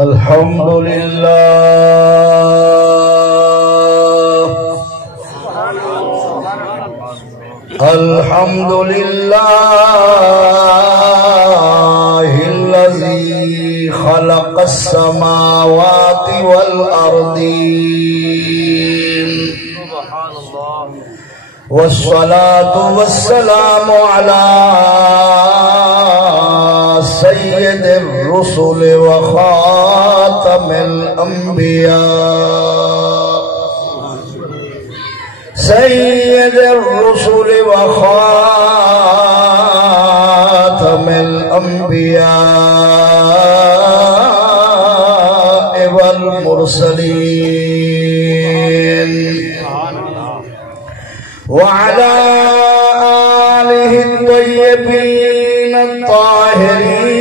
الحمد لله الحمد لله الذي خلق السماوات والأرضين والصلاة والسلام على سيد الرسل وخاتم الأنبياء سيد الرسل وخاتم الأنبياء والمرسلين وعلى آله الطيبين الطاهرين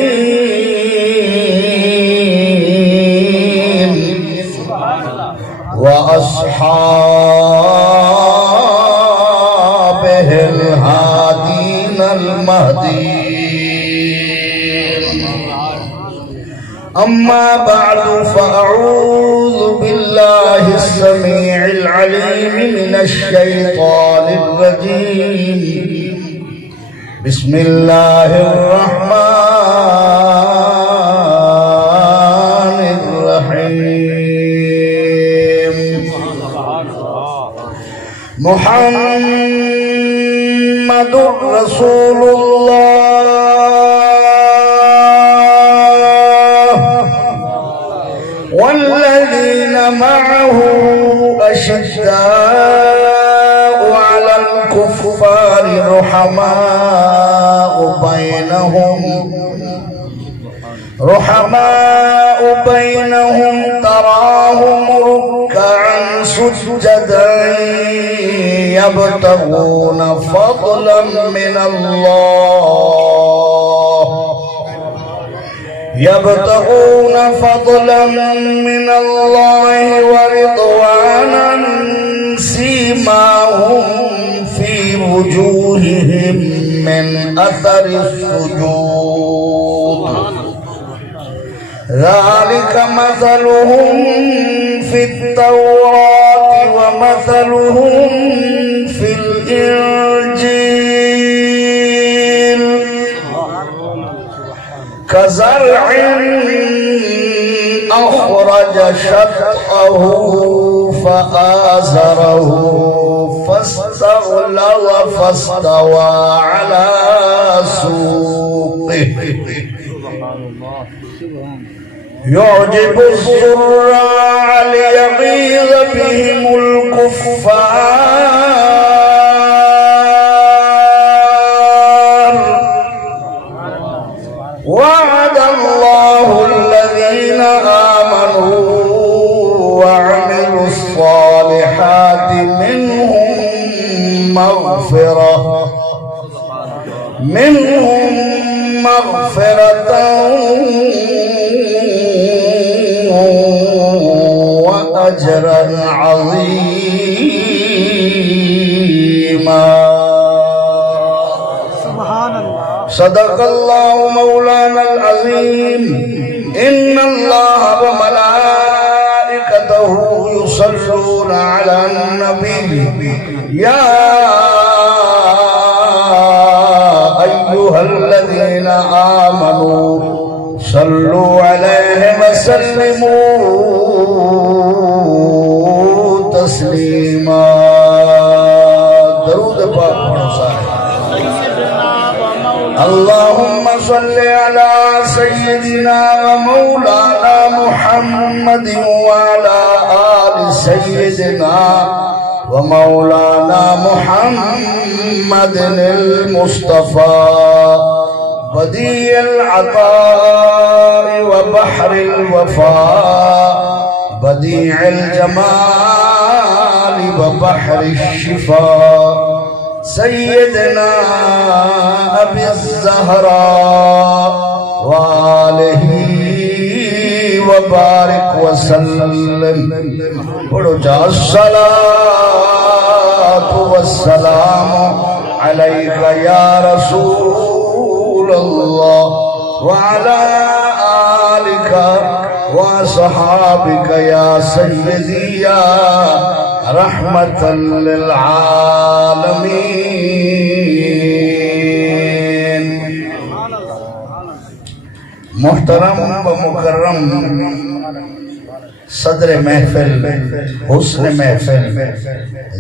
وأصحابه الهادين المهديين أما بعد فأعوذ بالله السميع العليم من الشيطان الرجيم بسم الله الرحمن الرحيم محمد رسول الله والذين معه أشداء على الكفار رحماء بينهم تراهم ركعا سجدا يبتغون فضلا من الله ورضوانا سيماهم في وجوههم من أثر السجود ذلك مثلهم في التوراة ومثلهم في الإنجيل كزرع أخرج شطأه فآزره فاستغلظ فاستوى على سوقه يعجب الزراع ليغيظ بهم الكفار وعد الله الذين آمنوا وعملوا الصالحات منهم مغفرة وأجرا عظيما سبحان الله صدق الله مولانا العظيم إن الله وملائكته يصلون على النبي يا أيها الذين آمنوا صلوا عليه وسلموا تسلیما درود پاک پڑھو صاحب اللهم صل على سيدنا ومولانا محمد وعلى آل سيدنا ومولانا محمد المصطفى بديع العطاء وبحر الوفاء بديع الجمال وبحر الشفاء سيدنا أبي الزهراء وآله وبارك وسلم ورجع الصلاة والسلام عليك يا رسول الله وعلى آلك وصحابك يا سيدي يا رحمة للعالمين. محترم و مکرم صدر محفل، حسن محفل،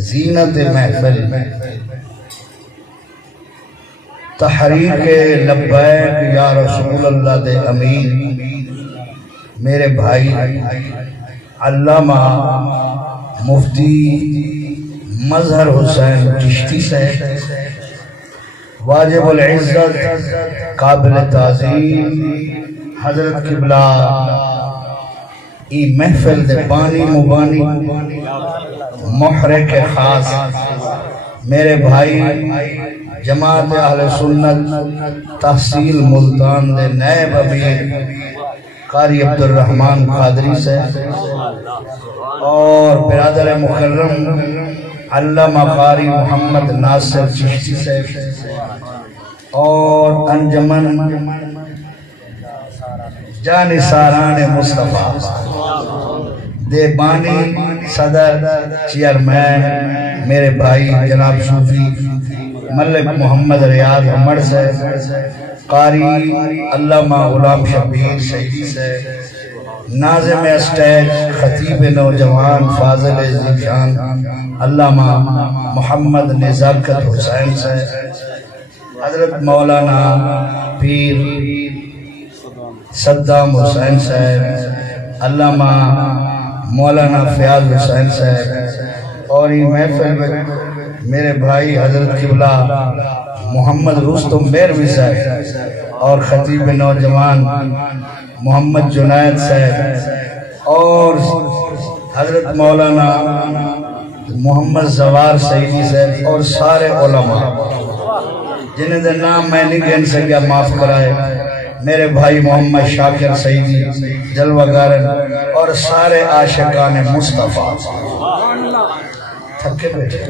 زینت محفل، تحریک لبیک یا رسول اللہ دے امین، میرے بھائی علامہ مفتی مظہر حسین چشتی صاحب، واجب العزت، قابل تعظیم حضرت قبلہ، ای محفل دے بانی مبانی محرک خاص میرے بھائی جماعت اہل سنت تحصیل ملتان دے نائب امیر قاری عبدالرحمن قادری سے، اور برادر مکرم علامہ قاری محمد ناصر چشتی سے، اور انجمن جانثاران مصطفیٰ دے بانی صدر چیئرمین میرے بھائی جناب صوفی ملک محمد ریاض عمر سے، قاری علامہ غلام شبیر شہیدی سے، ناظم اسٹیج خطیب نوجوان فاضل ذیشان علامہ محمد نزاکت حسین سے، حضرت مولانا پیر صدام حسین صاحب، علامہ مولانا فیاض حسین صاحب، اور یہ محفل میں میرے بھائی حضرت قبلہ محمد رستم بیروی صاحب، اور خطیب نوجوان محمد جنید صاحب، اور حضرت مولانا محمد زوار سعیدی صاحب، اور سارے علماء جنہیں دے نام میں نہیں گن سکیا معاف کرائے، میرے بھائی محمد شاکر سعیدی جلوہ گارن، اور سارے عاشقان مصطفیٰ تھکے بیٹھے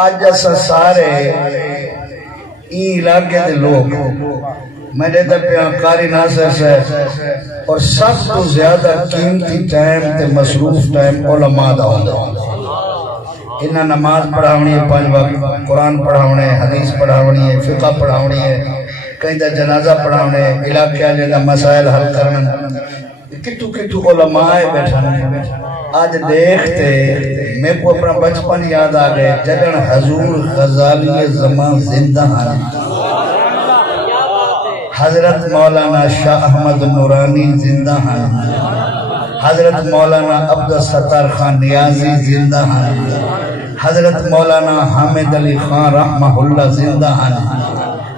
آج جیسا سارے ای علاقے دے لوگ میرے دبیاں قاری ناصر سے، اور سب تو زیادہ قیمتی ٹائم تے مصروف ٹائم علماء دا ہوندے، انہاں نماز پڑھاونی ہے 5 وقت، قرآن پڑھاونے، حدیث پڑھاونی ہے، فقہ پڑھاونی ہے، کہیں دا جنازہ پڑھاونے، علاقے آلے دا مسائل حل کرنا، کتو کتو علماء بیٹھانے۔ آج دیکھتے میں کو اپنا بچپن یاد آگئے جگن حضور غزالی زمان زندہ ہیں، حضرت مولانا شاہ احمد نورانی زندہ ہیں، حضرت مولانا عبدالستار خان نیازی زندہ ہیں، حضرت مولانا حامد علی خان رحمہ اللہ زندہ ہیں،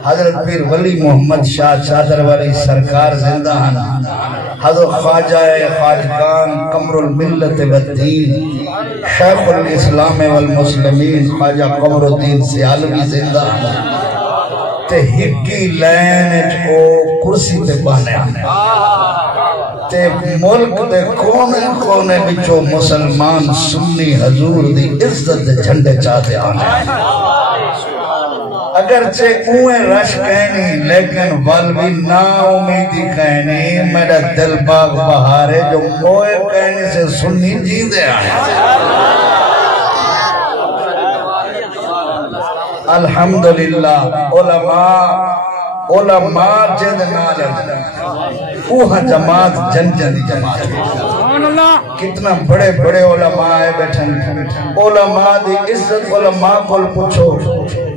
حضرت پیر ولی محمد شاہ چادر والی سرکار زندہ ہیں، حضرت خواجہ خواجگان قمر الملت والدین شیخ الاسلام والمسلمین خواجہ قمر الدین سیالوی زندہ ہیں، تے ہکی لینج او کرسی تے بانے آنے، تے ملک دے کونے کونے بچو مسلمان سنی حضور دی عزت دے جھنڈے چاہتے آنے، اگرچہ اویں رش کہنی لیکن والوی نا امیدی کہنی، میرا دل باغ بہارے جو موئے کہنی سے سنی جیندے آئے۔ الحمدللہ علماء جد نالج اوہ جماعت جن جن جماعت، کتنا بڑے بڑے علماء آئے بیٹھن، علماء دی عزت علماء کو پوچھو،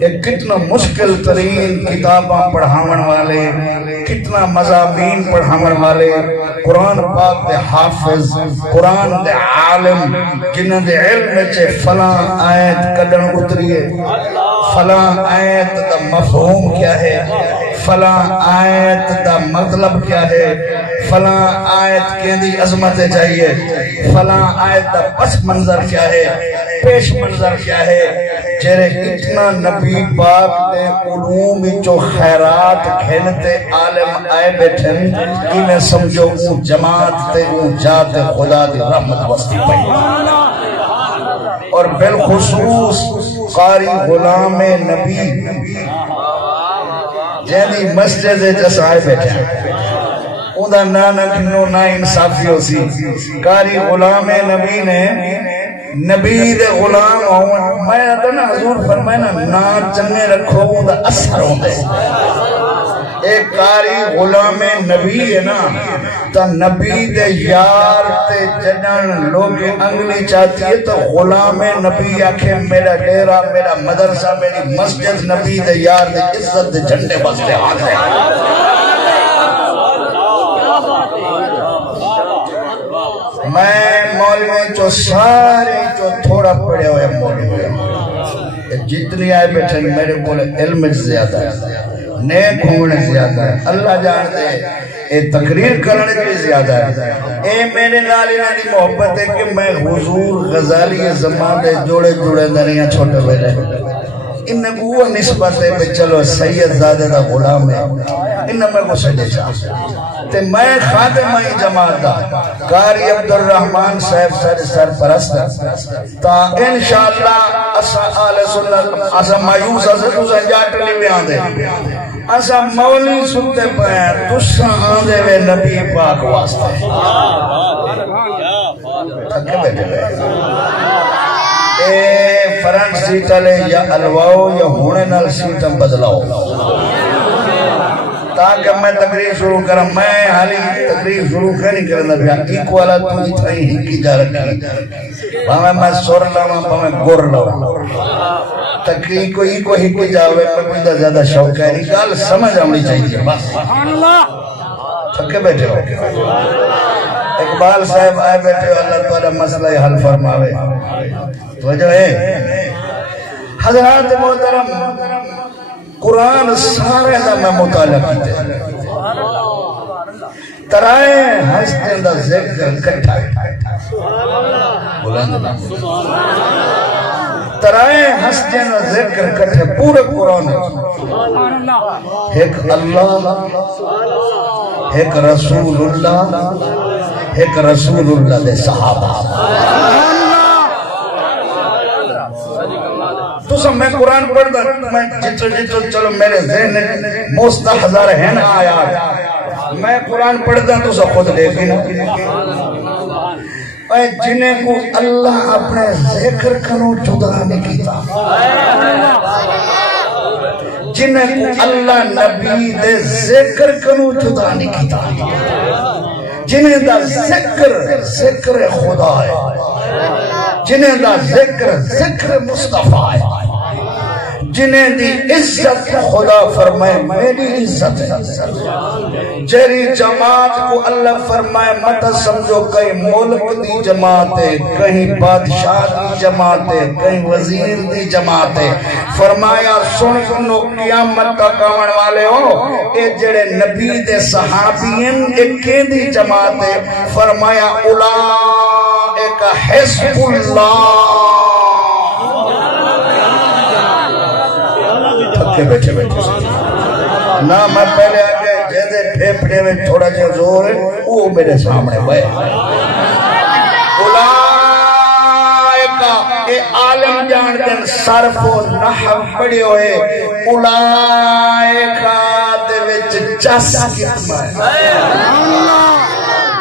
ایک کتنا مشکل ترین کتاباں پڑھاون والے، کتنا مضامین پڑھاون والے، قرآن پاک دے حافظ، قرآن دے عالم، جنہاں دے علم چے فلاں آیت قدر اتریے، فلاں آیت دا مفہوم کیا ہے، فلاں آیت دا مطلب کیا ہے، فلاں آیت کیندی عظمت چاہیے، فلاں آیت دا پس منظر کیا ہے، پیش منظر کیا ہے، جیرے اتنا نبی پاک دے علوم جو خیرات کھیلتے عالم آئے بیٹھن، انہیں سمجھو اون جماعت تے اون جات خدا دی رحمت وستی پئی، اور بالخصوص قاری غلام نبی جیدی مسجد جسائے بیٹھے اندھا نانا کنو نا انصافی ہو سی کاری غلام نبی نے نبی دے غلام ہوں میں آتا نا حضور فرمائے نا چنے رکھو اندھا اثر ہوں دے ایک کاری غلام نبی ہے نا تا نبی دے یار تے جنن لوگ انگلی چاہتی ہے تو غلام نبی آکھے میرا ڈیرہ میرا مدرسہ میری مسجد نبی دے یار دے عزت دے جھنڈے بستے ہاتھ ہے میں مولوی جو سارے جو تھوڑا پڑے ہوئے مولوی جتنی آئے بیٹھے میرے بولے علم زیادہ ہے نیک ہونے زیادہ ہے اللہ جان دے اے تقریر کرنے بھی زیادہ ہے اے میرے نالی نالی محبت ہے کہ میں حضور غزالی زمان دے جوڑے جوڑے دنیا چھوٹے ہوئے انہیں وہ نسبت ہے کہ چلو سید زادہ دا غلام ہے انہیں میں کو سجے چاہتا تے میں خادمائی جماعت دا قاری عبدالرحمن صاحب سر پرست تا انشاءاللہ اسا آل سنت اسا مایوس اسا تسا جاٹلی بھی آن دے اسا مولی سنتے پائیں تسا آن دے وے نبی پاک واسطے تھکے بیٹھے گئے اے فرنٹ سیٹا لے یا الواؤ یا ہونے نال سیٹا بدلاؤ تاکہ میں تقریر شروع کروں میں حالی تقریر شروع کرنی کرنا بھی ایکوالا تو ہی تھائی ہی کی جا رکھی میں سور لاؤں میں گور لاؤں تقریر کو ہی کی جاوے میں کوئی زیادہ شوق ہے نہیں گال سمجھ آمنی چاہیے بس تھکے بیٹھے ہو اقبال صاحب آئے بیٹھے ہو اللہ تعالیٰ مسئلہ حل فرماوے توجہ ہے حضرات محترم قرآن سارے دا میں مطالعہ کیتے ترائے ہستے دا ذکر کٹھا ترائے ہستے دا ذکر کٹھے پورے قرآن ایک اللہ ایک رسول اللہ ایک رسول اللہ دے صحابہ تو سب میں قرآن پڑھ دا میں جتو چلو میرے ذہن مستحضر ہیں نا آیات میں قرآن پڑھ دا تو سب خود لے گی نا اے جنہیں کو اللہ اپنے ذکر کنو جدا نہیں کیتا جنہیں کو اللہ نبی دے ذکر کنو جدا نہیں کیتا جنہیں دا ذکر خدا ہے جنہیں دا ذکر مصطفیٰ ہے جنہیں دی عزت خدا فرمائے میری عزت ہے جیری جماعت کو اللہ فرمائے مت سمجھو کہیں ملک دی جماعت ہے کہیں بادشاہ دی جماعت ہے کہیں وزیر دی جماعت ہے فرمایا سنو قیامت کا کامن والے ہو اے جڑے نبی دے صحابین ایک دی جماعت ہے فرمایا اولئک حزب اللہ بیٹھے نا میں پہلے آگے جیدے پھیپڑے میں تھوڑا جا زور ہے وہ میرے سامنے بھائی اولائکہ اے عالم جان دن صرف و نحو پڑے ہوئے اولائکہ دے وچ جس کتنا ہے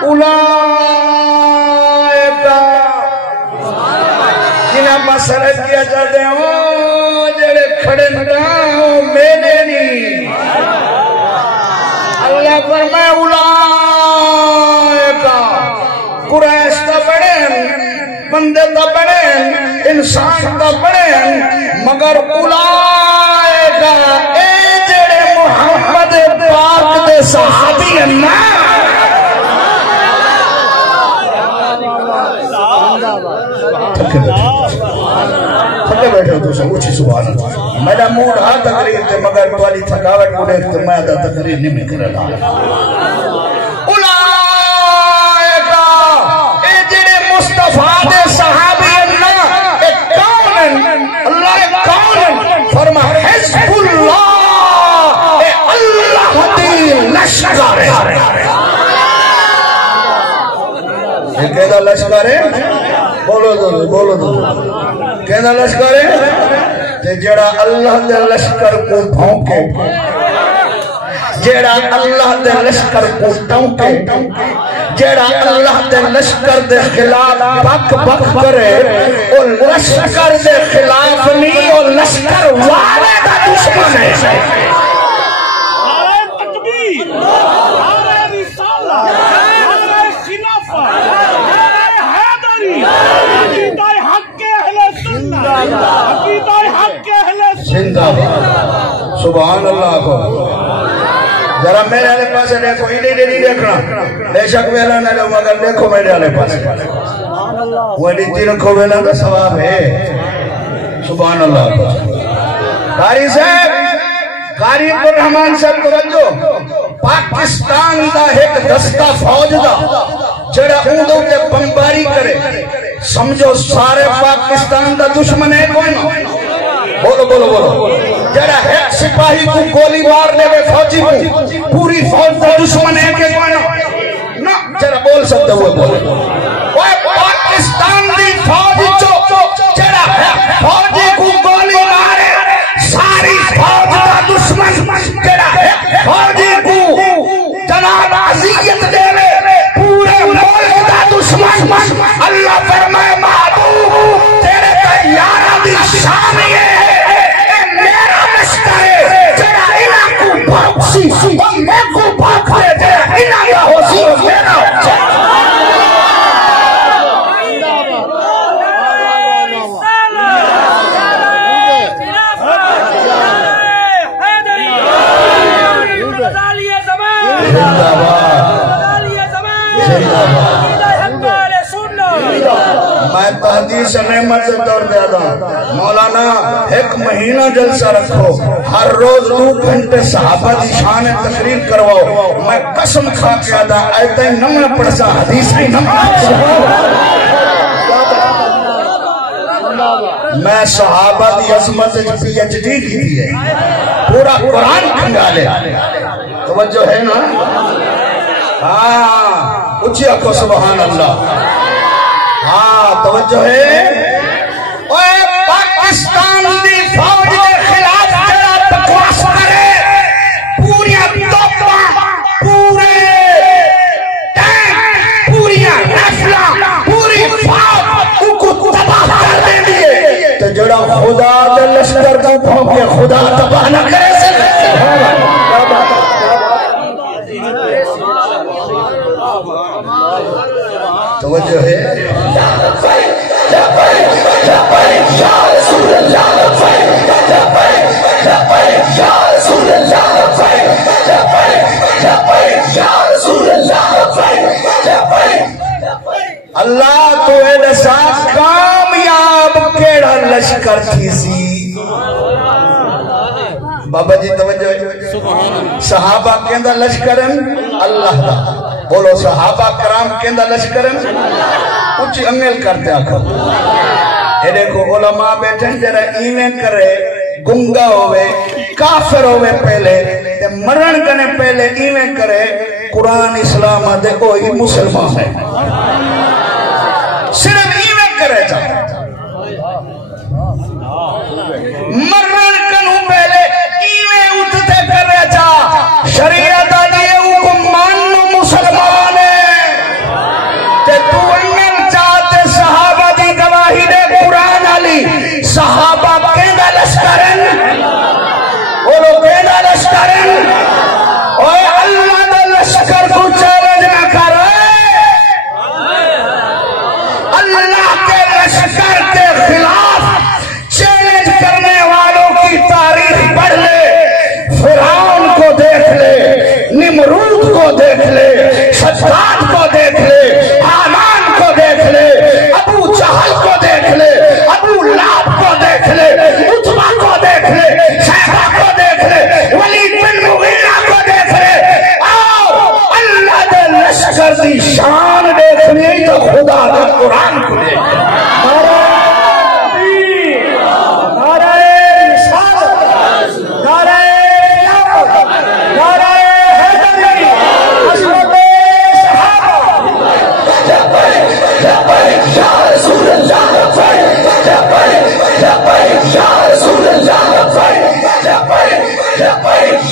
اولائکہ جنہاں مسئلہ کیا جاتے ہوں جڑے کھڑے نگاہوں میرے نہیں اللہ فرمائے اولائکہ قریش دا بڑے بندے دا بڑے انسان دا بڑے مگر اولائکہ اے جڑے محمد پاک دے صحابی ہیں نا تھکے بیٹھے ہو تو سب اچھی سبحان اللہ میرا موڈ ہاں تقریر تھے مگر والی تھکاوٹ کو دیکھتے میں دا تقریر نہیں میں کرنا اولائکہ اے جڑے مصطفیٰ دے صحابی اللہ اے کونن اللہ کونن فرما حزب اللہ اے اللہ دی لشکر ہے یہ کہتا لشکر ہے بولو دو کہنا لشکر ہے تے جڑا اللہ دے لشکر کو بھونکے جیڑا اللہ دے لشکر کو ٹونکے جیڑا اللہ دے لشکر دے خلاف بک بک کرے او لشکر دے خلاف نہیں او لشکر والے دا دشمن ہے نعرہ تکبیر نعرہ رسالہ نعرہ خلافہ نعرہ حیدری عقیدہ حق کے اہل سنت عقیدہ حق کے اہل زندہ سبحان اللہ کو ذرا میرے آلے پاسے دیکھو ہی نہیں دیکھنا بے شک ویلا نہ لو مگر دیکھو میرے آلے پاسے وہ دیتی رکھو ویلا کا ثواب ہے سبحان اللہ قاری صاحب قاری عبدالرحمن صاحب توجہ پاکستان دا ایک دستہ فوج دا جڑا اوندوں تے بمباری کرے سمجھو سارے پاکستان دا دشمن ہے کوئی نہ بولو بولو بولو جڑا ایک سپاہی کو گولی مار دے وے فوجی کو پوری فوج دا دشمن ہے کہ کوئی نہ جڑا بول سکتا وہ بولے وہ پاکستان دی فوج جڑا فوجی کو گولی مارے ساری فوج دا دشمن جڑا فوجی کو جناب اذیت دے وے پورے ملک دا دشمن اللہ فرمائے محبوب تیرے تیارہ دی شان یہ ہے میں کو بھاگ دے دے انہاں کا حسین میرا میں تحدیث نعمت سے طور دے دا مولانا ایک مہینہ جلسہ رکھو ہر روز 2 گھنٹے صحابہ دی شان تقریر کرواؤ میں قسم کھا کے ادا ایتا ہی نمہ پڑھسا حدیث ہی نمہ پڑھسا میں صحابہ دی عظمت پی ایچ ڈی کی ہے پورا قرآن کھنگا لے توجہ ہے نا ہاں اچھی اکھو سبحان اللہ ہاں توجہ ہے اوہ پاکستان دی فوج کے خلاف جڑا بکواس کرے پوری توپاں پورے ٹینک پوری رائفلاں پوری فوج کو تباہ کر دے دیے تو جڑا خدا دے لشکر کو پھونکے خدا تباہ نہ کرے توجہ ہے یا رسول اللہ اللہ تو اے ساتھ کامیاب کیڑا لشکر تھی سی بابا جی توجہ ہے صحابہ کہندہ لشکرن اللہ دا بولو صحابہ کرام کہندہ لشکرن کچھ انگل کرتے آکھو یہ دیکھو علماء بیٹھیں جرہ ایویں کرے گنگا ہوئے کافر ہوئے پہلے تے مرن کنے پہلے ایویں کرے قرآن اسلام دے کوئی مسلمان ہے صرف ایویں کرے جا مرن کنوں پہلے ایویں اٹھتے کرے جا شریعت آدھے حکم مانو مسلمان ہے تے تو انگل چاہتے صحابہ دی گواہی دے قرآن علی صحابہ کہندہ لشکرن بولو کہندہ لشکرن اوہ اللہ دے لشکر کو چیلنج نہ کرے اللہ کے لشکر کے خلاف چیلنج کرنے والوں کی تاریخ پڑھ لے فرعون کو دیکھ لے نمرود کو دیکھ لے شداد کو دیکھ لے حامان کو دیکھ لے ابو جہل کو دیکھ لے ابو لہب کو دیکھ لے عتبہ کو دیکھ لے شیبہ کو دیکھ لے ولید بن مغیرہ کو دیکھ لے آؤ اللہ دے لشکر دی شان دیکھنی تو خدا دے قرآن کو دیکھ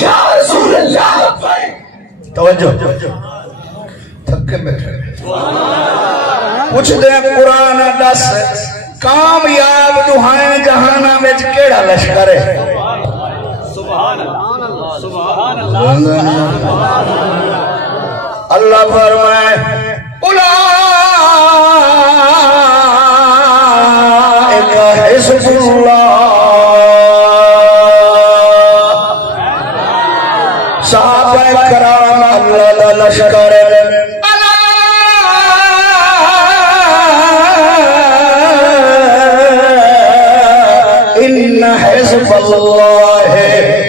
یا رسول اللہ توجہ تھکے بیٹھے پوچھ دیں قرآن دس کامیاب دہائیں جہانہ میں کیڑا لشکر ہے اللہ فرمائے اولئک حزب اللہ صحابہ کرام اللہ دا لشکر ان حزب اللہ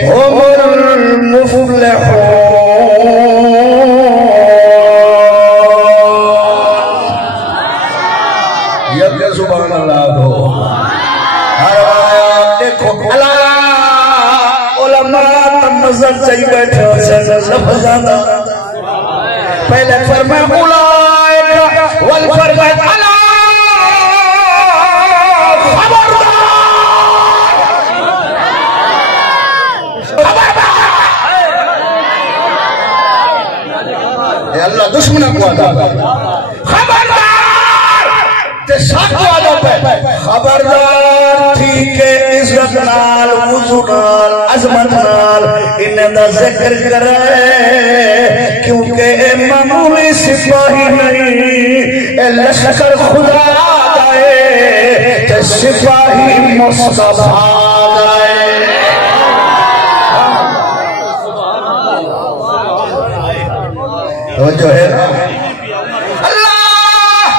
هم المفلحون یک سبحان اللہ ہو ہر آیات دیکھو علماء تمزد چاہی بیٹھے ہو سے لفظانا پہلے فرمائے اولائک والفرمائے اللہ دشمنہ کو عذاب خبردار تے ساتھ کو عذاب ہے خبردار تھی کہ عزت نال وضو نال عظمت نال انہیں دا ذکر کرے کیونکہ اے معمولی سپاہی نہیں اے لشکر خدا دائے تے سپاہی مصطفیٰ دائے جو ہے اللہ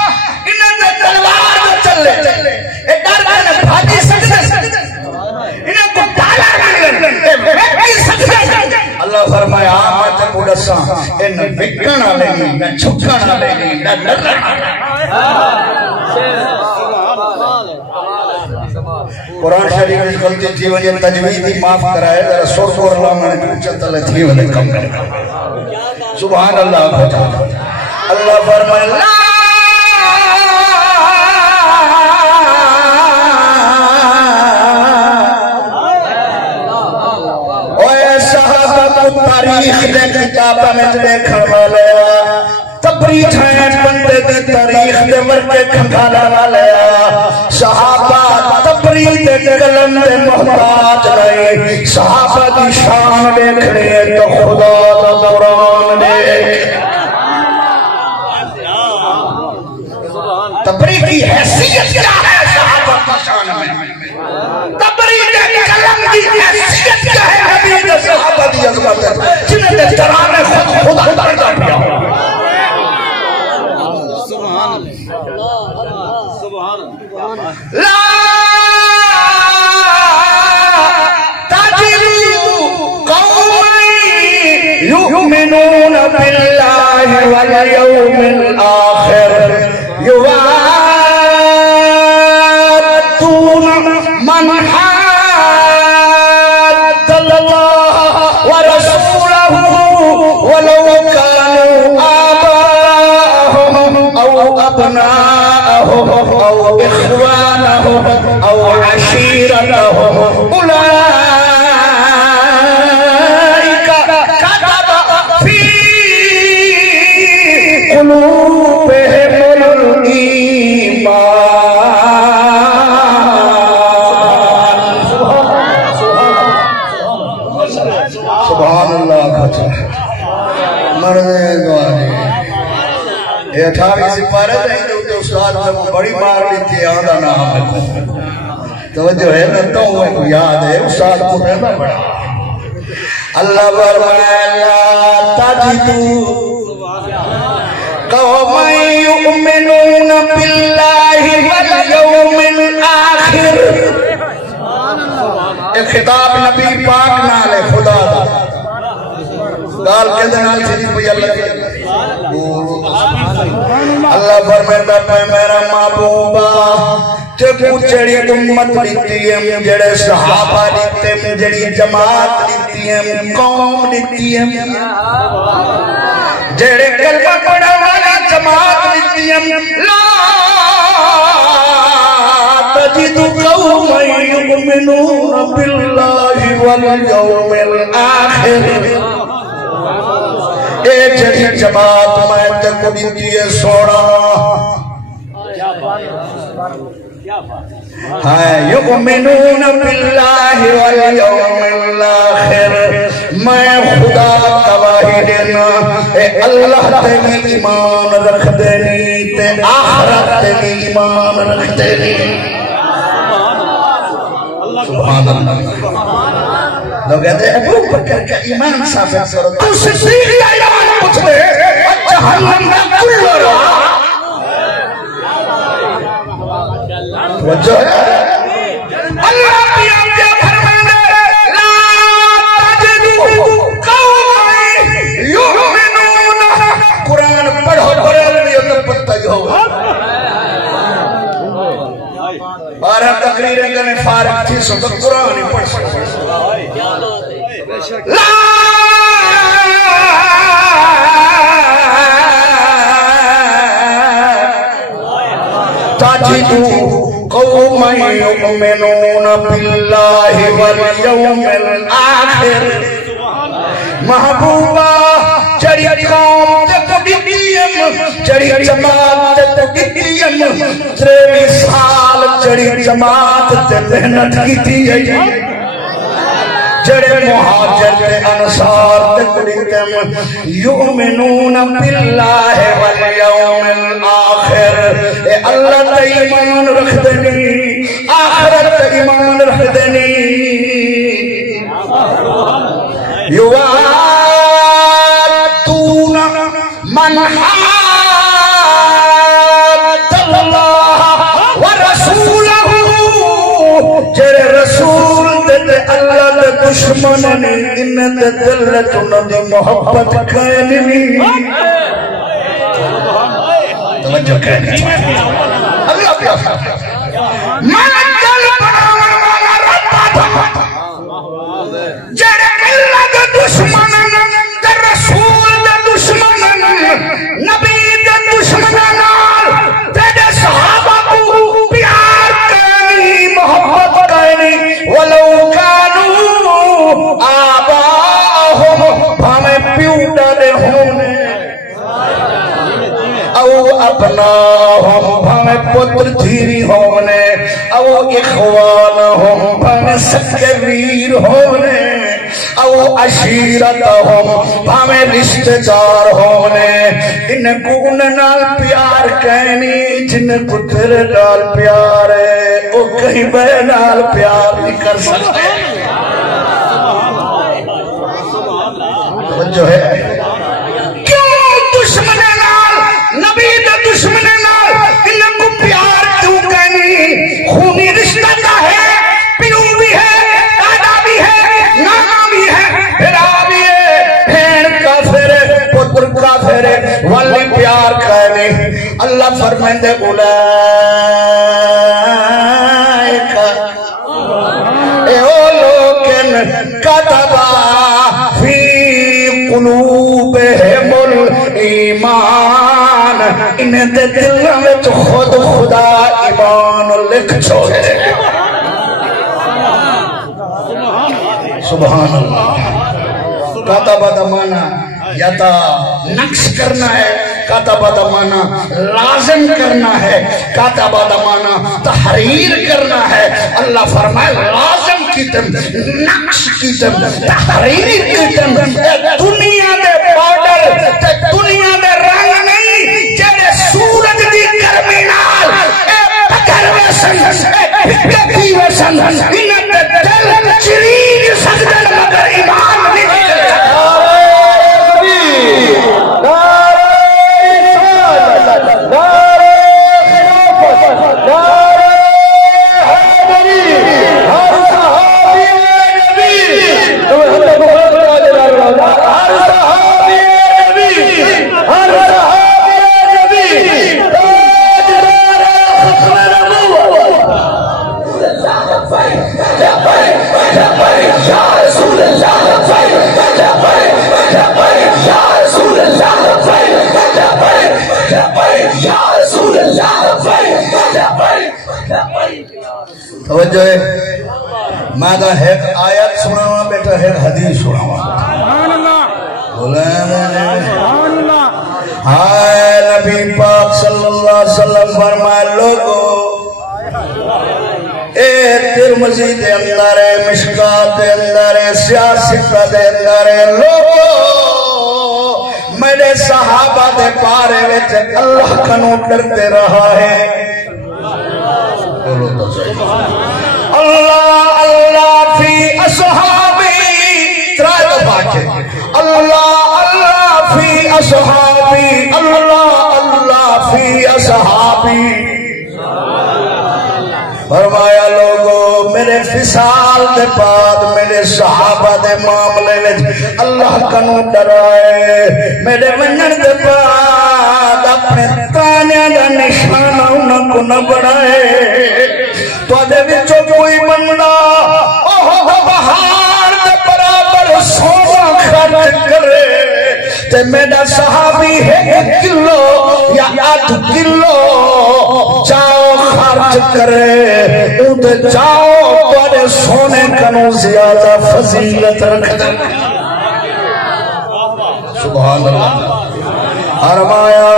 انہیں تلوار میں چلے اے ڈر کرنے بھاگی سکتے انہیں کو ڈالا کرنے اللہ فرمایا آمد قدساں ان بکنا لگی نہ چھکنا لگی نہ ڈرنا قرآن شریف میں غلطی تھی وجہ تجویدی معاف کرائے ذرا سور کو اللہ میں نے چلتا تھی وجہ کم کرے سبحان اللہ اللہ فرمائے اوے صحابہ کو تاریخ دے کتابہ میں دیکھا والے تبریج ہیں بندے دے تاریخ دے ورکے کھنگالا والے صحابہ تبریج دے قلم دے محتاج نہیں صحابہ دی شان دیکھنے تو خدا دا قرآن دے تبریج کی حیثیت کیا ہے صحابہ کی شان میں تبریج دے قلم دی حیثیت کیا ہے نبی دے صحابہ دی عظمت ہے جنہیں دے ترانے خود خدا دا پیا لا تجدوا قوما يؤمنون بالله واليوم الآخر يوادون من حاد الله ورسوله ولو كانوا آباءهم أو أبناءهم أو إخوانهم أو عشيرتهم أولئك كتب في قلوبهم الإيمان سبحان اللہ مرد دواری یہ 18 سپارہ دیں جو استاد میں بڑی مار لیتی ہے آدھا نام ہے توجہ ہے نا تو ہوئے کو یاد ہے استاد کو رہنا بڑا اللہ فرمائے لا تجدوا قوما يؤمنون بالله واليوم الآخر ایک خطاب نبی پاک نالے خدا دا گال کے دنال چلی پی اللہ کے اللہ فرمیتا ہے میرا محبوبہ چکو چڑی امت لیتی ہے جڑے صحابہ لیتے ہیں جڑی جماعت لیتی ہے قوم لیتی ہے جڑے کلمہ پڑھا والا جماعت لیتی ہے لا تجد قوما يؤمنون بالله واليوم الآخر اے جڑی جماعت میں تے کو دیتی ہے سونا یؤمنون باللہ والیوم الاخر میں خدا گواہی دینا اے اللہ تے بھی ایمان رکھ دینی تے آخرت تے بھی ایمان رکھ دینی سبحان اللہ لوگ کہتے ہیں ابو بکر کا ایمان ثابت کرو تو صدیق کا ایمان پوچھ لے جہنم کا کل رہا وجہ اللہ کی آجہ فرمانے لا تجدو قوم یؤمنون قرآن پڑھو پڑھو پتہ ہو اور ہم تقریریں کرنے فارغ تھی سو تو قرآن ہی پڑھ سکتے لا تجدو قوم یؤمنون باللہ والیوم الاخر محبوبہ چڑی قوم تقدیم چڑی جماعت تقدیم 23 سال چڑی جماعت محنت کی تھی جڑے مہاجر تے انصار تے قدیم یؤمنون باللہ والیوم الاخر اے اللہ تے ایمان رکھ دینی آخرت تے ایمان رکھ دینی یوادون من حاد اللہ ورسولہ جڑے رسول تے اللہ دے دشمن نے ان دے دل چ دی محبت کھینی توجہ کہنی اللہ پیاسا میں دل بناون والا رب جڑے اللہ دے دشمن تے رسول دے دشمن نبی دے دشمن نال تے صحابہ کو پیار کرنی محبت کرنی ولو آباہم ہمیں پیوٹا دے ہونے او اپناہم ہمیں پتر دھیری ہونے او اخوانہم ہمیں سکے ویر ہونے او عشیرتہم ہمیں رشتہ دار ہونے ان کو ان نال پیار کہنی جن کو تیرے نال پیار ہے او کہیں بے نال پیار نہیں کر سکتے جو ہے کیوں دشمن نال نبی دے دشمن نال انہاں کو پیار کیوں کہنی خونی رشتہ کا ہے پیو بھی ہے دادا بھی ہے نانا بھی ہے بھرا بھی ہے بہن کافر ہے پتر کافر ہے والی پیار کہنی اللہ فرمائندے اولئک اے او لوگن کتبا قلوبہم الایمان انہیں دے دلوں میں تو خود خدا ایمان لکھ چھوڑے سبحان اللہ کاتبہ دمانا یا تا نقش کرنا ہے کاتبہ دمانا لازم کرنا ہے کاتبہ دمانا تحریر کرنا ہے اللہ فرمائے لازم کی تم نقش کی تم تحریر کی تم دنیا دے بارڈر دنیا دے رنگ نہیں جیسے سورج دی گرمی نال پتھر ویسن پکتی ویسن انہیں دل چریر سکتے مگر ایمان نہیں توجہ ہے میں دا ایک آیت سناوا بیٹا ہے حدیث سناوا ہائے نبی پاک صلی اللہ علیہ وسلم فرمائے لوگو اے ترمذی دے اندر ہے، مشکات دے اندر ہے، سیاستہ دے اندر ہے، لوگو میرے صحابہ دے پارے وچ اللہ کنو ڈرتے رہا ہے۔ اللہ اللہ فی اصحابی ترائے دفعہ کے اللہ اللہ فی اصحابی اللہ اللہ فی اصحابی فرمایا لوگو میرے فصال دے بعد میرے صحابہ دے معاملے میں اللہ کنو ڈرائے، میرے ونجن دے بعد اپنے تانے دا نشانہ انہوں کو نہ بڑھائے۔ تو دے وچوں کوئی بندہ بہار دے برابر سونا خرچ کرے تے میرا صحابی ہے 1 کلو یا 8 کلو چاؤ خرچ کرے، اُدھے چاؤ توڑے سونے کنو زیادہ فضیلت رکھ دے۔ سبحان اللہ۔ فرمایا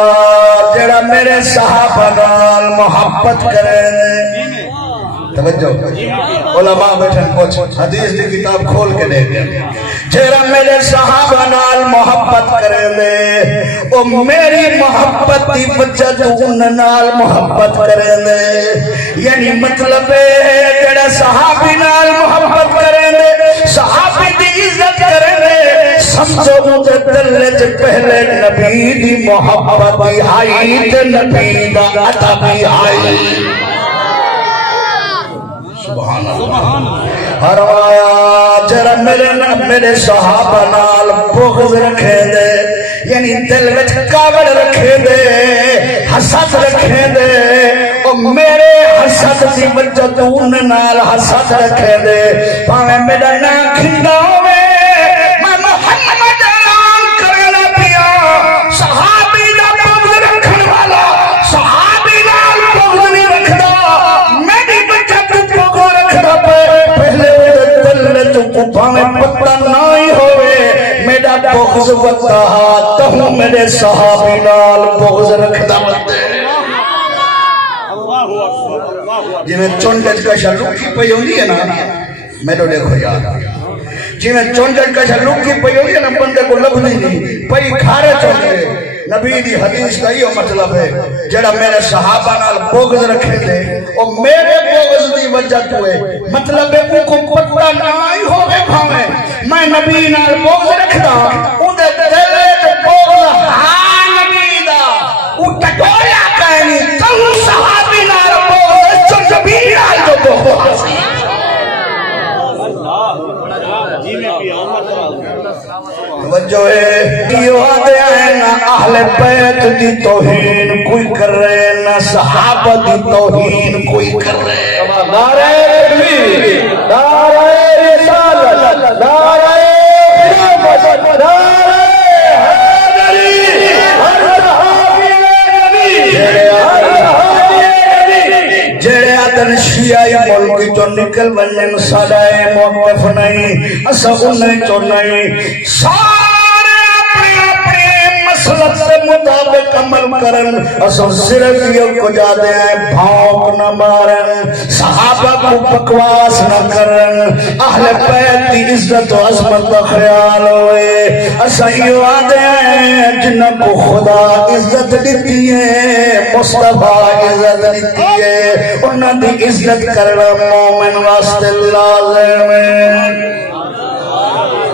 جڑا میرے صحابہ نال محبت کرے، توجہ علماء بیٹھن پوچھ حدیث دی کتاب کھول کے دے جڑا میرے صحابہ نال محبت کرے لے او میری محبت دی وجہ تو ان نال محبت کرے لے، یعنی مطلب ہے جڑا صحابی نال محبت کرے لے صحابی دی عزت کرے لے، سمجھو مجھے دل وچ پہلے نبی دی محبت بھی آئی تے نبی دا عطا بھی آئی۔ سبحان اللہ۔ فرمایا جرا میرے صحابہ نال بغض رکھے دے، یعنی دل وچ کاوڑ رکھے دے، حسد رکھے دے، او میرے حسد دی وجہ تو ان نال حسد رکھے دے، پاویں میرا نام کھندا ہوے میں محمد اعلان کرنا پیا، صحابی دا بغض رکھن والا صحابی نال بغض نہیں رکھدا، میری بچہ تو بغض رکھدا پہلے دل تو پاویں پتہ نہ ہی ہوئے میرا بغض وتا تہوں میرے صحابی نال بغض رکھدا بندے۔ جی میں چونڈٹ کا شلوکی پئی ہوندی ہے نا، میرے دیکھو یاد جی میں چونڈٹ کا شلوکی پئی ہوندی ہے نا، بندے کو لبھدی نہیں پئی کھارے چونڈے۔ نبی دی حدیث کا یہ مطلب ہے جڑا میرے صحابہ نال بغض رکھے تھے اور میرے بغض دی وجہ تو ہے، مطلب ہے ان کو پتہ نہ ہی ہوئے بھاویں میں نبی نال بغض رکھدا اندے دل وچ بغض ہاں نبی دا او ٹٹویا کہنی تو صحابی نال بغض نبی نال جو بغض توجہ ہے یہ آدھے آئے نہ اہل بیت دی توہین کوئی کر رہے نہ صحابہ دی توہین کوئی کر رہے۔ نعرہ تکبیر، نعرہ رسالت، نعرہ خلافت، نعرہ حیدری، ہر صحابی نبی، جڑے آدن شیعہ ملک جو نکل ونن سادائے موقف نہیں، اسا انہیں تو نہیں، سارے اپنے اپنے مسلک سے مطابق عمل کرن، اسا صرف یہ کو جاتے ہیں بھونک نہ مارن، صحابہ کو بکواس نہ کرن، اہل بیت کی عزت و عظمت کا خیال ہوئے، اسا یہ آدھے ہیں جنہ کو خدا عزت دیتی ہے، مصطفیٰ عزت دیتی ہے، انہاں دی عزت کرنا مومن واسطے لازم ہے۔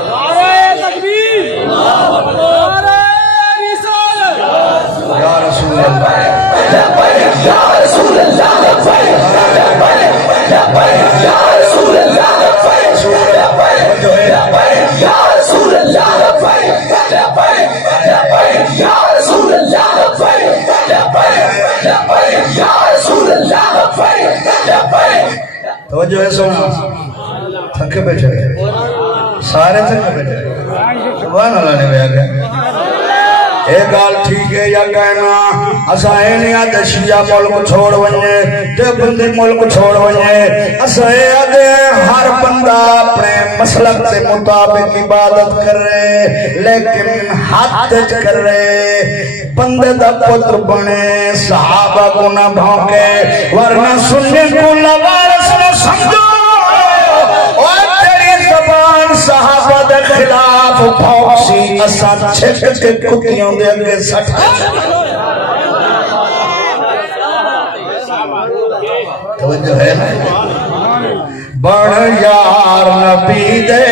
نعرہ تکبیر، نعرہ رسالت، یا رسول اللہ، یا رسول اللہ، یا رسول اللہ، یا رسول اللہ، یا رسول اللہ، یا رسول اللہ۔ توجہ ہے سونا تھکے بیٹھے سارے تھکے بیٹھے سبحان اللہ نے بیان کیا ایک گال ٹھیک ہے یا کہنا اسائے نہیں آدھے شیعہ ملک چھوڑ ونجے تے بندی ملک چھوڑ ونجے اسائے آدھے ہر بندہ اپنے مسلک سے مطابق عبادت کر رہے لیکن حد کر رہے بندے دا پتر بنے صحابہ کو نہ بھونکے ورنہ سننے کو لوارس نہ سمجھو اور تیری زبان صحابہ دے خلاف بھونکسی اساں چھک کے کتیوں دے اگے سٹ توجہ ہے نا بن یار نبی دے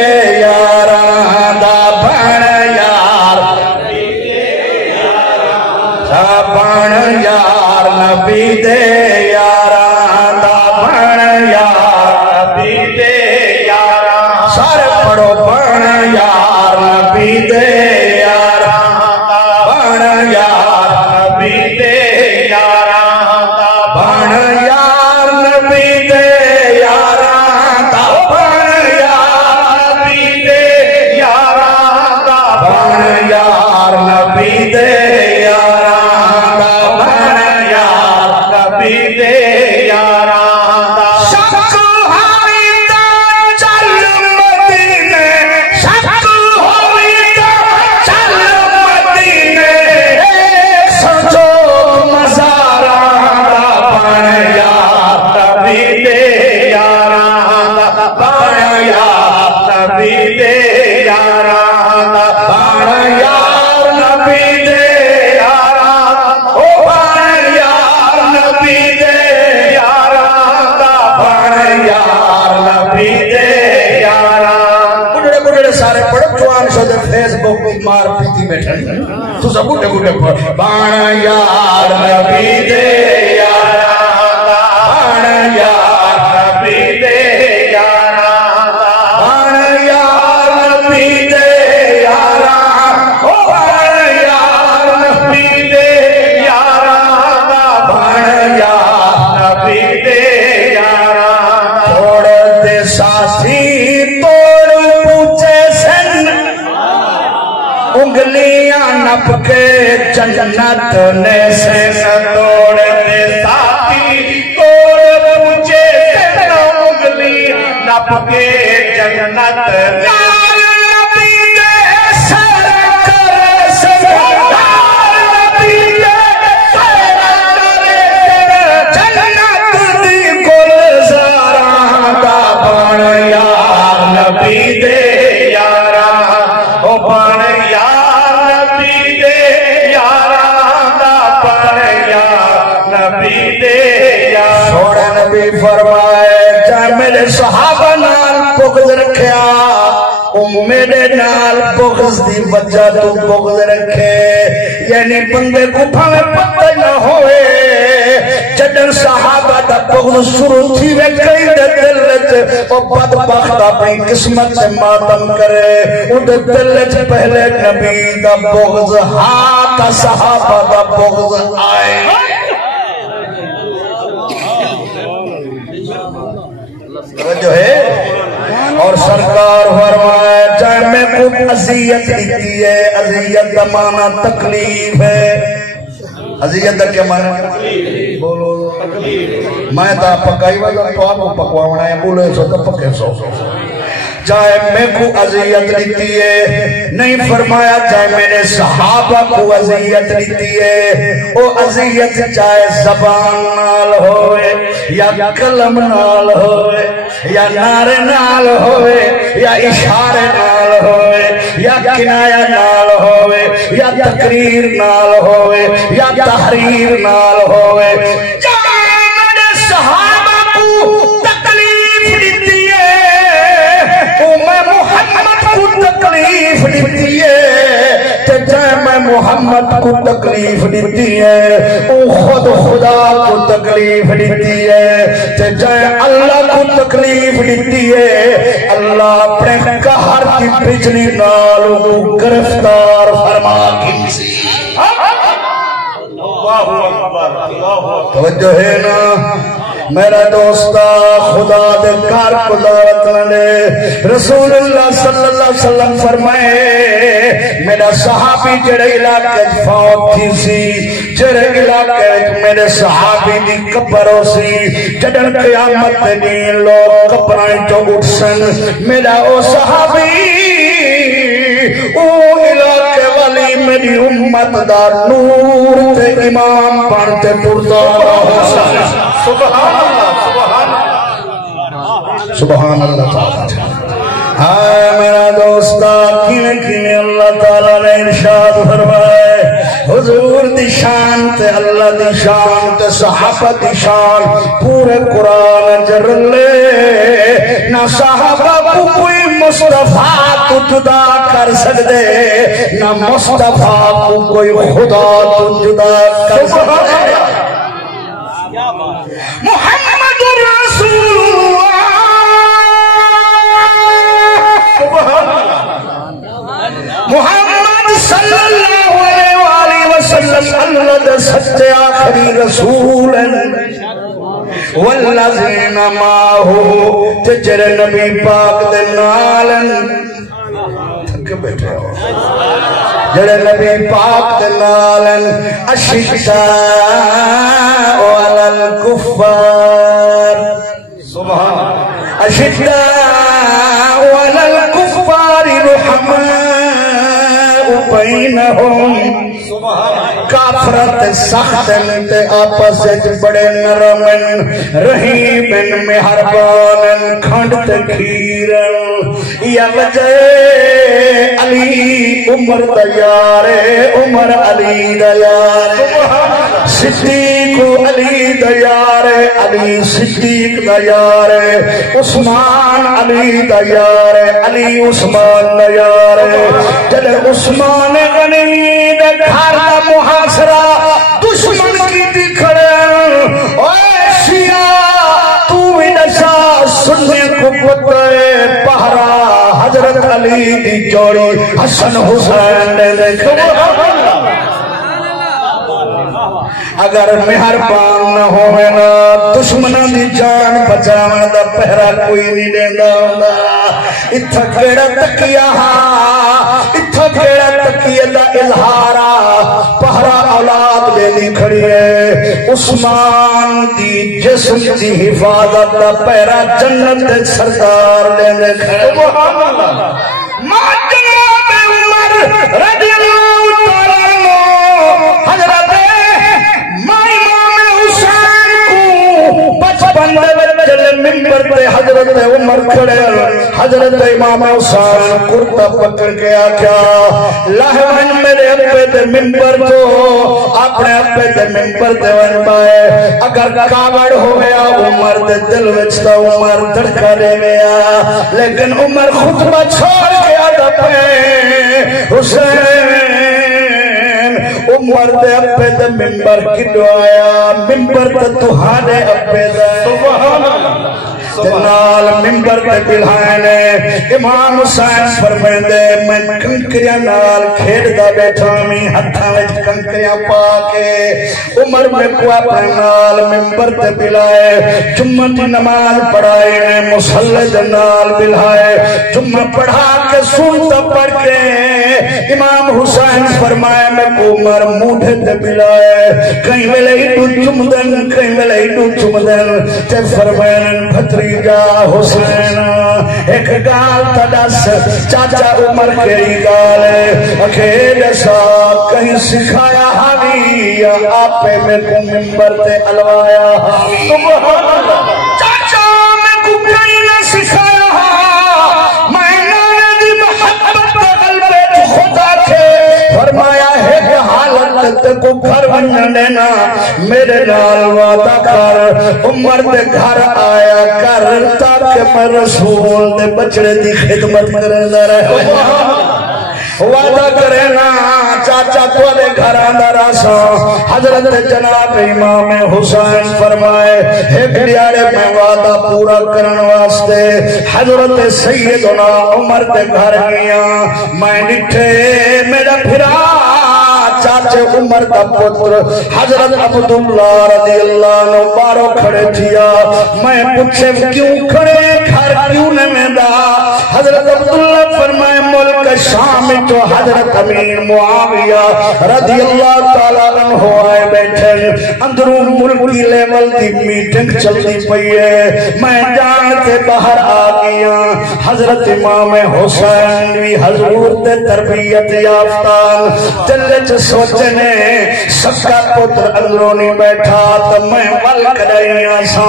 یاراں دا بن یار بن یار نبی دے یاراں دا بن یار نبی دے یاراں سارے پڑھو بن یار نبی دے یاراں دا بن یار نبی دے یاراں دا بن یار نبی دے یاراں دا بن یار نبی دے یاراں دا بن یار نبی دے مار پیتی بیٹھا تو سب بڑھے بڑھے بان یار نبی دے یاراں بان یار نبی دے یاراں بان یار نبی دے یاراں بان یار نبی دے یاراں بان یار نبی دے یاراں چھوڑ دے ساتھی توڑ پوچھے سن انگلیاں نپ کے جنت نے سے توڑ دے ساتھی توڑ پوچھے سے انگلی نپ کے جنت نال نبی دے سر کر سر نبی دے سر کر جنت دی گلزاراں دا بن یار نبی دے یاراں او بن سوڑا نبی فرمائے چاہے میرے صحابہ نال بغض رکھیا میرے نال بغض دی وجہ تو بغض رکھے یعنی بندے کو بھاوے پتہ نہ ہوئے جدن صحابہ دا بغض شروع تھی وے کئی دے دل وچ او بدبخت اپنی قسمت سے ماتم کرے او دے دل وچ پہلے نبی دا بغض ہاں صحابہ دا بغض آئے جو ہے اور سرکار فرمائے چاہے میں کو عذیت دیتی ہے عذیت کا معنی تکلیف ہے عذیت کا کیا معنی بولو میں تا پکائی والا تو آپ کو پکوانا ہے بولے سو تو پکے سو چاہے میں کو عذیت دیتی ہے نہیں فرمایا چاہے میرے صحابہ کو عذیت دیتی ہے او عذیت چاہے زبان نال ہوئے یا کلم نال ہوئے یا نعرے نال ہوئے یا اشارے نال ہوئے یا کنایہ نال ہوئے یا تقریر نال ہوئے یا تحریر نال ہوئے چاہے میرے صحابہ کو تکلیف دیتی ہے او میں محمد کو تکلیف دیتی ہے چاہے میں محمد کو تکلیف دیتی ہے او خود خدا کو تکلیف دیتی ہے چاہے اللہ کو تکلیف دیتی ہے اللہ اپنے قہر کی بجلی نالوں کو گرفتار فرما کی توجہ ہے نا میرا دوستا خدا دے کار قدرت نے رسول اللہ صلی اللہ علیہ وسلم فرمائے میرا صحابی جڑے علاقے فوت تھی سی جڑے علاقے میرے صحابی دی قبر ہو سی جڑن قیامت دین لوگ قبرائیں جو اٹھسن میرا او صحابی او علاقے والی میری امت دا نور تے امام پڑھتے ٹرتا سبحان اللہ سبحان اللہ تعالی ہائے میرا دوستا کینے کینے اللہ تعالیٰ نے ارشاد فرمائے حضور دی شان تے اللہ دی شان تے صحابہ دی شان پورے قرآن جر لے نہ صحابہ کو کوئی مصطفیٰ تو جدا کر سکتے نہ مصطفیٰ کو کوئی خدا تو جدا کر سکتے محمد رسول محمد صلی اللہ علیہ وسلم اللہ دے سچے آخری رسول والذین ماہو تجر نبی پاک دے نالن تھکے بیٹھے ہو جڑے نبی پاک دے نالن اشداء علی الکفار سبحان اشداء علی الکفار رحماء بینہم کافرت سختن تے آپس بڑے نرمن رحیمن مہربانن کھنڈ تکھیرن یا وجہ علی عمر دیارے عمر علی دیارے صدیق علی دیارے علی صدیق دیارے عثمان علی دیارے علی عثمان دیارے جلے عثمان غنی دے گھر دا محاصرہ دشمن کی دکھڑے اوے شیعہ تو بھی نشا سننے کو پتہ پہرا حضرت علی دی جوڑی حسن حسین نے دیکھے اگر مہربان نہ ہوئے نا دشمنوں دی جان بچاون دا پہرا کوئی نہیں دیندا ہوندا اتھا کیڑا تکیا اتھا کیڑا تکیے دا اظہارا پہرا اولاد دینی کھڑی ہے عثمان دی جسم دی حفاظت دا پہرا جنت دے سردار لینے کھڑے سبحان اللہ ماں جناب عمر رضی اللہ تعالیٰ عنہ حضرت منبر پہ حضرت عمر کھڑے حضرت امام حسین کرتا پکڑ کے آکھیا لہمن میرے اپنے دے منبر تو اپنے اپنے دے منبر دے ون پائے اگر کاوڑ ہو گیا عمر دے دل وچتا عمر دھڑکا دے گیا لیکن عمر خطبہ چھوڑ گیا دپے حسین عمر دے اپنے دے منبر کڈو آیا منبر تے تہاڈے اپنے دے سبحان اللہ نال منبر تے بلھائنے امام حسین فرمیندے میں کنکریاں نال کھیڑدا بیٹھا میں ہتھاں وچ کنکریاں پا کے عمر میں کو اپنے نال منبر تے بلائے جمعہ دی نماز پڑھائے نے مصلی دے نال بلھائے جمعہ پڑھا کے سنتا پڑھ کے امام حسین فرمائے میں کو عمر موڈھے تے بلائے کہیں ویلے ایڈو چمدن کہیں ویلے ایڈو چمدن تے فرمائن بھتریجا حسین ایک گال تا دس چاچا عمر کیڑی گال ہے اکھیل سا کہیں سکھایا حاوی یا آپے میں کو منبر تے الوایا سبحان اللہ چاچا میں کو کہیں نہ سکھایا میں نانے دی محبت قلب خدا کے فرمایا ہے کہ حالت کو گھر بننا دینا میرے نال وعدہ کر عمر دے گھر آیا کر تاکہ میں رسول دے بچڑے دی خدمت کرنا رہے وعدہ کرنا چاچا توڑے گھر آندہ راسا حضرت جناب امام حسین فرمائے ایک دیارے میں وعدہ پورا کرن واسطے حضرت سیدنا عمر دے گھر گیا میں نٹھے میرا پھرا چاچا حضرت عمر کا پتر حضرت عبداللہ رضی اللہ عنہ بارو کھڑے تھیا میں پوچھے کیوں کھڑے گھر کیوں نہ میں دا حضرت عبداللہ فرمائے ملک شام تو حضرت امیر معاویہ رضی اللہ تعالیٰ عنہ آئے بیٹھے اندروں ملکی لیول دی میٹنگ چلتی پئی ہے میں جانتے باہر آ گیا حضرت امام حسین بھی حضور دے تربیت یافتان چلے سوچنے سب کا پتر اندروں نہیں بیٹھا تو میں ول کریاں سا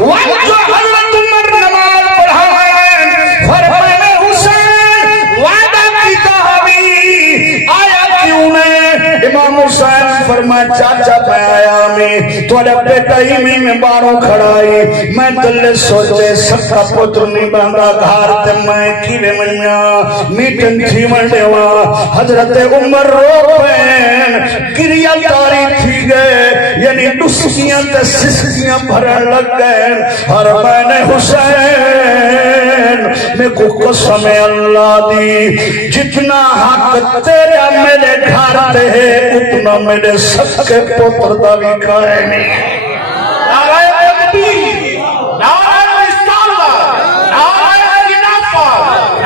وقت حضرت عمر نماز پڑھائیں فرمائے حسین وعدہ کی تحبی آیا کیوں نے امام حسین فرمائے چاچا پہ آیا میں توڑے بیٹا ہی میں باروں کھڑائی میں دل سوچے سب کا پتر نہیں باندھا گھار تے میں کیوے منیا میٹنگ تھی منڈے وہاں حضرت عمر رو پین گریا تاری تھی گئے یعنی ڈسکیاں تے سسکیاں بھرن لگ گئے اور میں نے حسین میں کو قسم اللہ دی جتنا حق تیرا میرے گھر تے ہے اتنا میرے سب کے پتر دا بھی کھائے نہیں نعرہ تکبیر نعرہ رسالہ نعرہ خلافت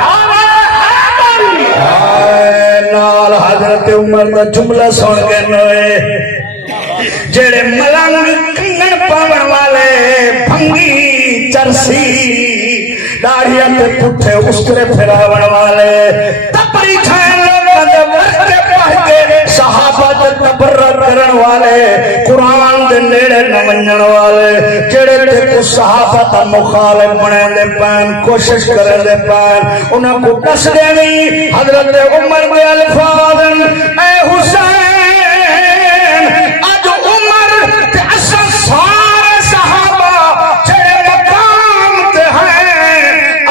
نعرہ حیدری نال حضرت عمر دا جملہ سن کے نوے جڑے ملنگ کنگن پاون والے بھنگی چرسی داڑھیاں تے پٹھے اسکرے پھراون والے تپری کھائن لوگوں دے ورکے پاہ کے صحابہ دے تبرک کرن والے قرآن دے نیڑے نہ ونجن والے جڑے تے کو صحابہ تا مخالف بنے دے پین کوشش کرے دے پین انہاں کو دس دے نہیں حضرت عمر میں الفاظ اے حسین آج عمر تے اصل سارے صحابہ جڑے مقام تے ہیں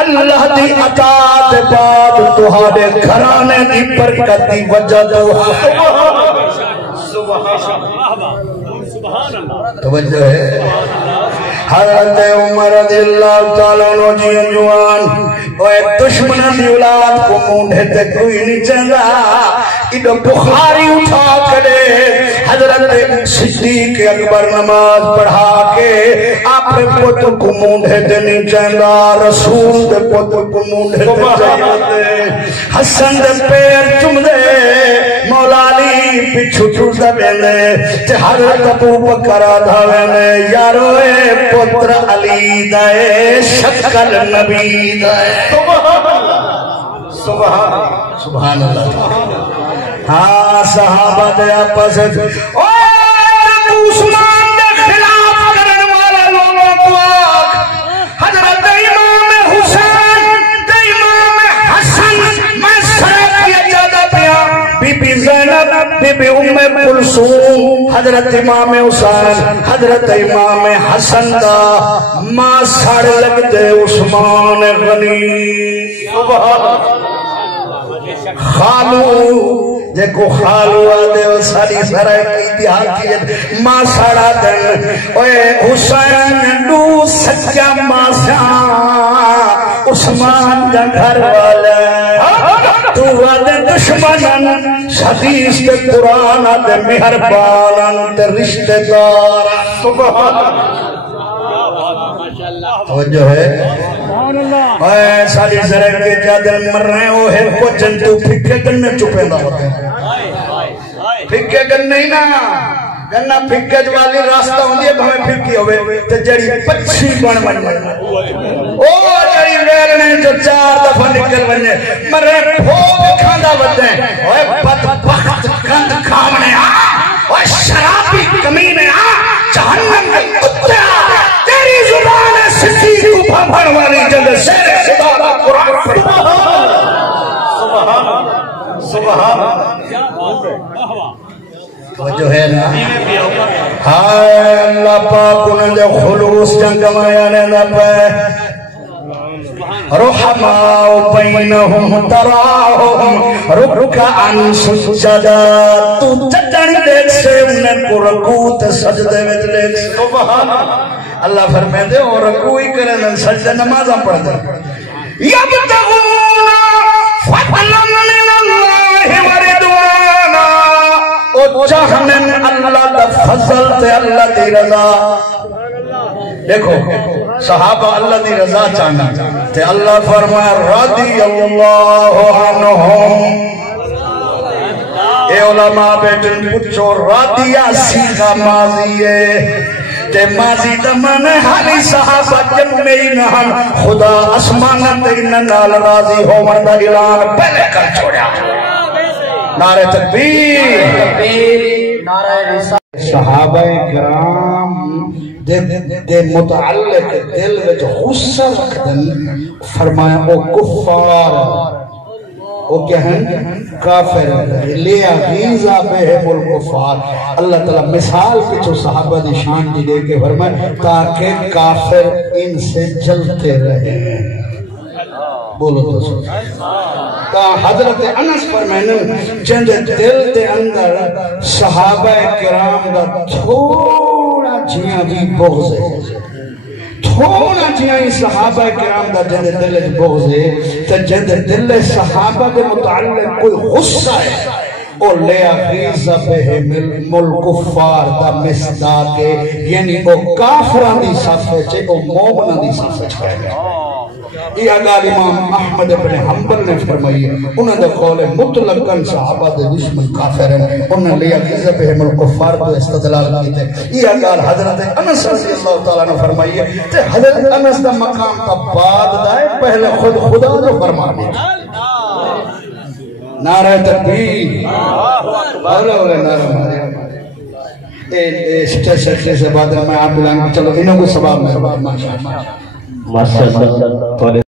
اللہ دی عطا دے بعد تہاڈے گھرانے دی برکت دی وجہ توجہ ہے حضرت عمر رضی اللہ تعالیٰ عنہ جی انجوان وہ ایک دشمن دی اولاد کو مونڈے تے کوئی نہیں چاہتا ادھا بخاری اٹھا کرے حضرت صدیق اکبر نماز پڑھا کے اپنے پتر کو مونڈے تے نہیں چاہتا رسول دے پتر کو مونڈے تے چاہتے حسن دے پیر چم دے مولا علی پچھو چھوڑتا بینے تے حضرت ابو بکر آدھا بینے یارو اے پتر علی دائے شکل نبی دائے سبحان اللہ ہاں صحابہ دے آپس اوہ ابو عثمان دے خلاف کرن والا لوگوں کو آگ حضرت امام حسین دے امام حسن میں سرک کیا جادہ پیا بی بی زینب بی بی ام کلثوم حضرت امام حسین حضرت امام حسن دا ماں ساڑ لگ دے عثمان غنی خالو جے کو خالو آدھے وہ ساری سرائے کی دیہاتی ماں ساڑا دن اوے حسین دو سچا ماں سیاں عثمان دا گھر والا تو آدھے دشمنن حدیث تے قرآن آدھے مہربانن تے رشتہ دار توجہ ہے اے ساری سرائے کے جادل مر رہے ہو ہے پوچھن تو پھکے گنے چپے دا ہوتے ہیں پھکے گنے ہی نا گنہ پھکے جوالی راستہ ہوں دیئے بھویں پھکی ہوئے تے جڑی پچھی بن او جڑی ویرنے جو 4 دفعہ نکل بنے مر رہے پھوک کھاندہ بتے ہیں اوے بدبخت گند کھامنے اوے شرابی کمینے جہنم میں کتے تیری زبان سسی کو پھڑ والی جگہ شیر خدا قرآن سبحان توجہ ہے نا ہائے اللہ پاک انہیں جو خلوص جنگ مایانے نہ پہ رحماء بینہم تراہم رکعن سجدہ تو چٹنی دیکھ سے انہیں کو رکوت سجدے میں دیکھ سے اللہ فرمائے دے اور رکوعی کرنے سجدہ نمازاں پڑھ دے یبتغون فضلا من اللہ ورضوانا او چاہنن اللہ دا فضل تے اللہ دی رضا دیکھو صحابہ اللہ دی رضا چاہنا تے اللہ فرمایا رضی اللہ عنہم اے علماء بیٹن پوچھو رضیہ سیغہ ماضی ہے تے ماضی دمان حالی صحابہ جمعی نہم خدا اسمانت انہا نال راضی ہو مردہ اعلان پہلے کر چھوڑیا نعرہ تکبیر نعرہ رسالت صحابہ کرام دے متعلق دل وچ غصہ رکھدن فرمایا او کفار او کہن کافر لیا غیظہ بہم الکفار اللہ تعالیٰ مثال پچھو صحابہ دی شان دی دے کے فرمائے تاکہ کافر ان سے جلتے رہے بولو تو سو حضرت انس فرمائنے چند دل دے اندر صحابہ کرام دا تھوڑا جیاں بھی بغض ہے تھوڑا جیاں صحابہ کرام دا جند دل بغض ہے تو جند دل صحابہ دے متعلق کوئی غصہ ہے او لیا غیظہ بہم الکفار دا مصداق ہے یعنی او کافران دی صفحے چھے او مومنان دی صفحے چھے یہ اگال امام احمد بن حنبل نے فرمائی انہوں نے قول مطلقاً صحابہ دے دشمن کافر ہیں انہوں نے لیا غیظہ بہم الکفار کو استدلال کی تھے یہ اگال حضرت انس رضی اللہ تعالیٰ نے فرمائی ہے کہ حضرت انس دا مقام کا بعد دائے پہلے خود خدا جو فرما دے نعرہ تکبیر اولا نعرہ ماریا سٹے سے بعد میں آپ بلائیں چلو انہوں کو سباب میں ماشاءاللہ